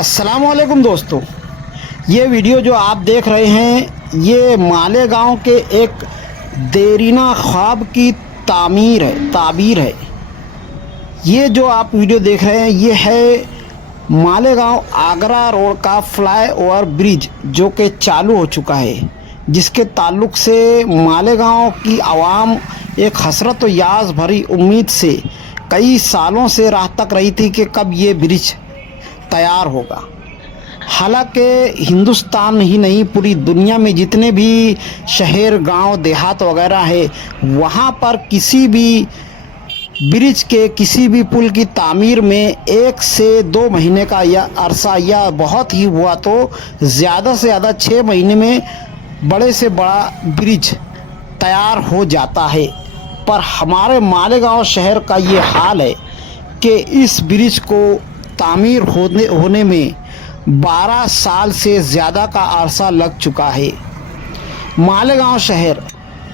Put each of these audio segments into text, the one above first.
السلام علیکم دوستو، یہ ویڈیو جو آپ دیکھ رہے ہیں یہ مالیگاؤں کے ایک دیرینہ خواب کی تعبیر ہے۔ یہ جو آپ ویڈیو دیکھ رہے ہیں یہ ہے مالیگاؤں آگرہ روڈ کا فلائی اوور برج جو کہ چالو ہو چکا ہے، جس کے تعلق سے مالیگاؤں کی عوام ایک حسرت و یاس بھری امید سے کئی سالوں سے راہ تک رہی تھی کہ کب یہ برج تیار ہوگا۔ حالانکہ ہندوستان ہی نہیں پوری دنیا میں جتنے بھی شہر گاؤں دیہات وغیرہ ہے وہاں پر کسی بھی برج کے کسی بھی پل کی تعمیر میں 1 سے 2 مہینے کا یا عرصہ یا بہت ہی ہوا تو زیادہ سے زیادہ 6 مہینے میں بڑے سے بڑا برج تیار ہو جاتا ہے، پر ہمارے مالیگاؤں شہر کا یہ حال ہے کہ اس برج کو تعمیر ہونے میں 12 سال سے زیادہ کا عرصہ لگ چکا ہے۔ مالیگاؤں شہر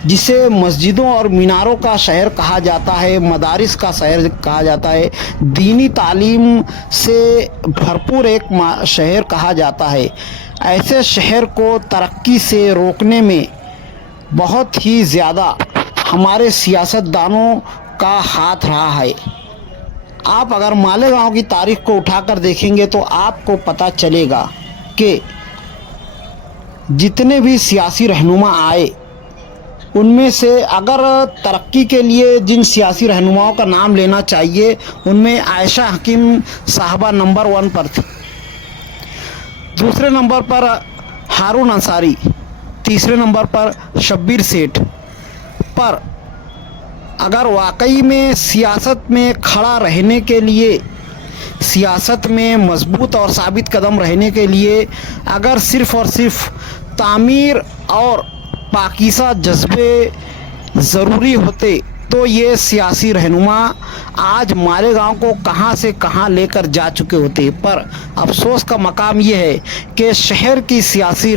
جسے مسجدوں اور میناروں کا شہر کہا جاتا ہے، مدارس کا شہر کہا جاتا ہے، دینی تعلیم سے بھرپور ایک شہر کہا جاتا ہے، ایسے شہر کو ترقی سے روکنے میں بہت ہی زیادہ ہمارے سیاستدانوں کا ہاتھ رہا ہے۔ آپ اگر مالیگاؤں کی تاریخ کو اٹھا کر دیکھیں گے تو آپ کو پتہ چلے گا کہ جتنے بھی سیاسی رہنما آئے ان میں سے اگر ترقی کے لیے جن سیاسی رہنماؤں کا نام لینا چاہیے ان میں عائشہ حکیم صاحبہ نمبر 1 پر تھی، دوسرے نمبر پر ہارون انصاری، تیسرے نمبر پر شبیر سیٹھ۔ پر اگر واقعی میں سیاست میں کھڑا رہنے کے لیے، سیاست میں مضبوط اور ثابت قدم رہنے کے لیے اگر صرف اور صرف تعمیر اور پاکیزہ جذبے ضروری ہوتے تو یہ سیاسی رہنما آج مالیگاؤں کو کہاں سے کہاں لے کر جا چکے ہوتے۔ پر افسوس کا مقام یہ ہے کہ شہر کی سیاسی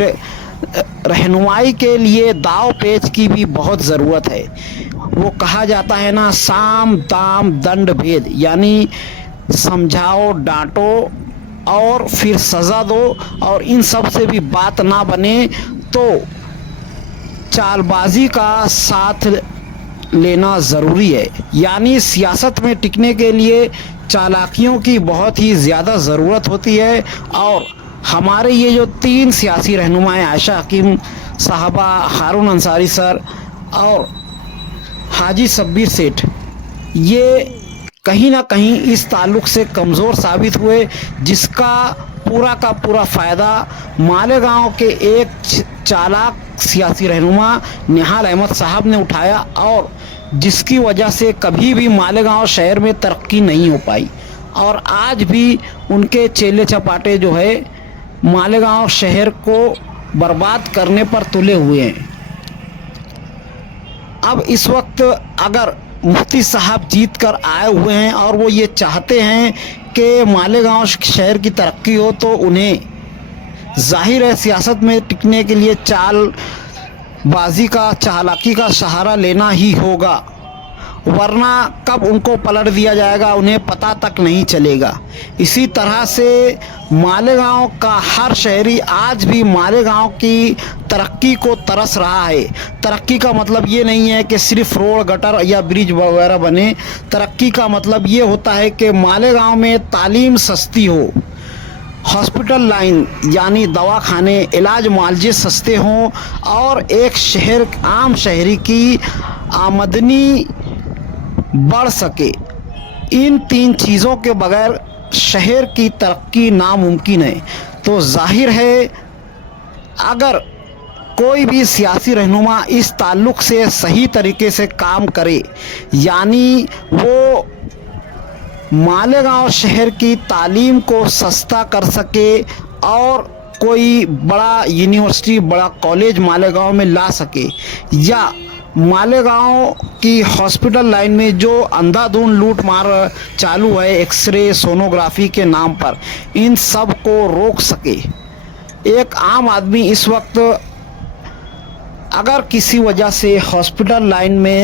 رہنمائی کے لیے داؤ پیچ کی بھی بہت ضرورت ہے۔ وہ کہا جاتا ہے نا، سام دام دنڈ بھید، یعنی سمجھاؤ، ڈانٹو اور پھر سزا دو، اور ان سب سے بھی بات نہ بنے تو چال بازی کا ساتھ لینا ضروری ہے۔ یعنی سیاست میں ٹکنے کے لیے چالاکیوں کی بہت ہی زیادہ ضرورت ہوتی ہے، اور ہمارے یہ جو 3 سیاسی رہنما ہیں، عائشہ حکیم صاحبہ، ہارون انصاری سر اور حاجی شبیر سیٹھ، یہ کہیں نہ کہیں اس تعلق سے کمزور ثابت ہوئے، جس کا پورا فائدہ مالیگاؤں کے ایک چالاک سیاسی رہنما نہال احمد صاحب نے اٹھایا، اور جس کی وجہ سے کبھی بھی مالیگاؤں شہر میں ترقی نہیں ہو پائی، اور آج بھی ان کے چیلے چپاٹے جو ہے مالیگاؤں شہر کو برباد کرنے پر تلے ہوئے ہیں۔ اب اس وقت اگر مفتی صاحب جیت کر آئے ہوئے ہیں اور وہ یہ چاہتے ہیں کہ مالیگاؤں شہر کی ترقی ہو تو انہیں ظاہر ہے سیاست میں ٹکنے کے لیے چال بازی کا، چالاکی کا سہارا لینا ہی ہوگا، ورنہ کب ان کو پلٹ دیا جائے گا انہیں پتہ تک نہیں چلے گا۔ اسی طرح سے مالیگاؤں کا ہر شہری آج بھی مالیگاؤں کی ترقی کو ترس رہا ہے۔ ترقی کا مطلب یہ نہیں ہے کہ صرف روڈ گٹر یا برج وغیرہ بنے، ترقی کا مطلب یہ ہوتا ہے کہ مالیگاؤں میں تعلیم سستی ہو، ہاسپٹل لائن یعنی دواخانے، علاج معالجے سستے ہوں، اور ایک عام شہری کی آمدنی بڑھ سکے۔ ان 3 چیزوں کے بغیر شہر کی ترقی ناممکن ہے۔ تو ظاہر ہے اگر کوئی بھی سیاسی رہنما اس تعلق سے صحیح طریقے سے کام کرے، یعنی وہ مالیگاؤں شہر کی تعلیم کو سستا کر سکے اور کوئی بڑا یونیورسٹی، بڑا کالج مالیگاؤں میں لا سکے، یا مالیگاؤں کی ہاسپٹل لائن میں جو اندھا دھند لوٹ مار چالو ہے ایکس رے، سونوگرافی کے نام پر، ان سب کو روک سکے۔ ایک عام آدمی اس وقت اگر کسی وجہ سے ہاسپٹل لائن میں